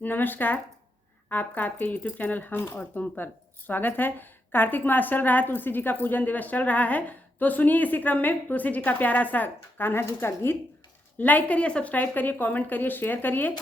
नमस्कार। आपका आपके YouTube चैनल हम और तुम पर स्वागत है। कार्तिक मास चल रहा है, तुलसी जी का पूजन दिवस चल रहा है, तो सुनिए इसी क्रम में तुलसी जी का प्यारा सा कान्हा जी का गीत। लाइक करिए, सब्सक्राइब करिए, कमेंट करिए, शेयर करिए।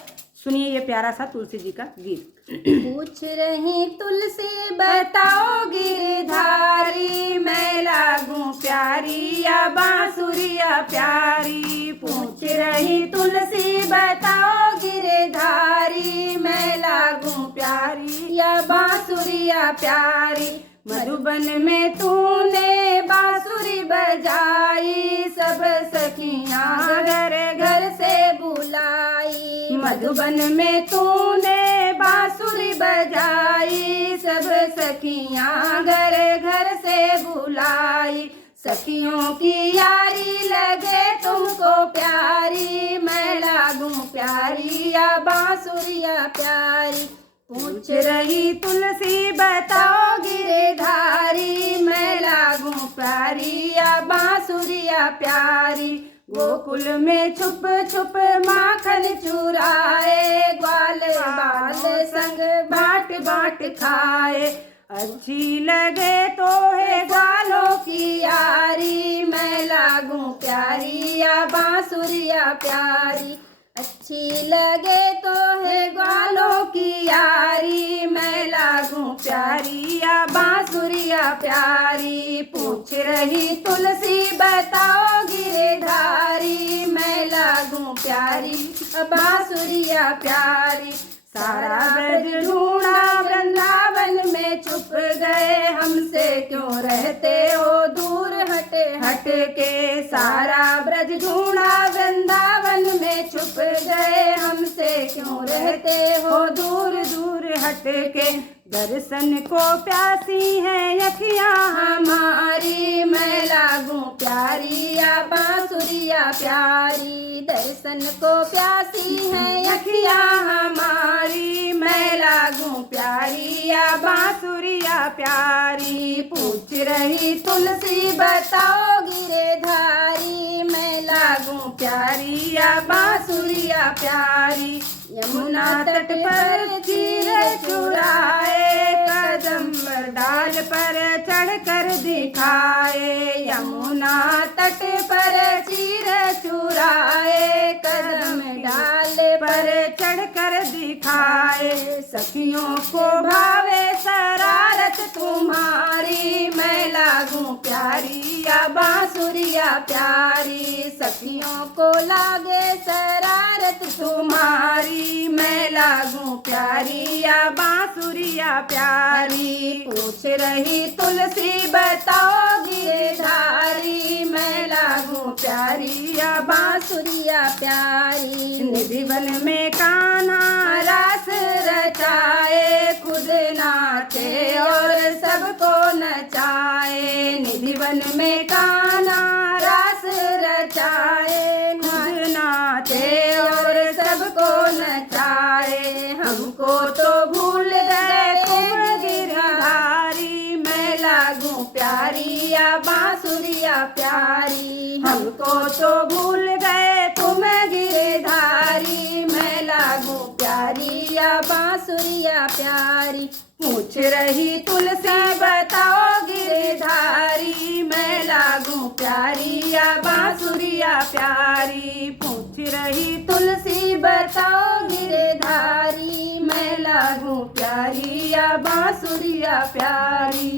सुनिए ये प्यारा सा तुलसी जी का गीत। पूछ रही तुलसी बताओ गिरधारी, मैं लागूं प्यारी या बांसुरिया प्यारी। पूछ रही तुलसी बताओ गिरधारी, मैं लागूं प्यारी या बांसुरिया प्यारी। मधुबन में तूने बांसुरी बजाई, सब सखियां घर घर से बुलाई। मधुबन में तूने बांसुरी बजाई, सब सखियां घर घर से बुलाई। सखियों की यारी लगे तुमको प्यारी, मैं लागूं प्यारी या बांसुरिया प्यारी। पूछ रही तुलसी बताओ गिरधारी, मैं लागूं प्यारी या बांसुरिया प्यारी। गोकुल में छुप छुप माखन चुराए, ग्वाल बाल संग बाट बाट खाए। अच्छी लगे तो है ग्वालों की यारी, मैं लागूं प्यारी या बांसुरिया प्यारी। अच्छी लगे तो है ग्वालों की यारी, मैं लागूं प्यारी या बांसुरिया प्यारी। पूछ रही तुलसी बताओ गिरधारी, मैं लागूं प्यारी बांसुरिया प्यारी। सारा ब्रज ढूंढा वृंदावन में छुप गए, हमसे क्यों रहते हो दूर हटे हट के। सारा ब्रज ढूंढा वृंदावन में छुप गए, हमसे क्यों रहते हो दूर दूर हट के। दर्शन को प्यासी है अखियां हमारी, मैं लागूं प्यारी या बांसुरिया प्यारी। दर्शन को प्यासी है अखियां हमारी, मैं लागूं प्यारी या बांसुरिया प्यारी। पूछ रही तुलसी बताओ गिरधारी, मैं लागूं प्यारी या बांसुरिया प्यारी। यमुना तट पर चीर चुराए, कदम डाल पर चढ़ कर दिखाए। यमुना तट पर चीर चुराए, कदम डाल पर चढ़ कर दिखाए। सखियों को भावे शरारत तुम्हारी, मैं लागूं प्यारी या बांसुरिया प्यारी। सखियों को लागे शरारत तुम्हारी, मैं लागूं प्यारी या बांसुरिया प्यारी। पूछ रही तुलसी बताओ गिरधारी, मैं लागूं प्यारी या बांसुरिया प्यारी। निधिवन में कान्हा रास रचाए, खुद नाचे और सबको नचाए। निधिवन में कान्हा रास रचाए, खुद नाचे और सबको नचाए। हमको तो भूल गए तुम गिरधारी, मैं लागूं प्यारी या बांसुरिया प्यारी। हमको तो भूल गए तुम गिरधारी, मैं लागूं प्यारी या बांसुरिया प्यारी। पूछ रही तुलसी बताओ गिरधारी, मैं लागूं प्यारी या बांसुरिया प्यारी। पूछ रही तुलसी बताओ गिरधारी, मैं लागूं प्यारी या बांसुरिया प्यारी।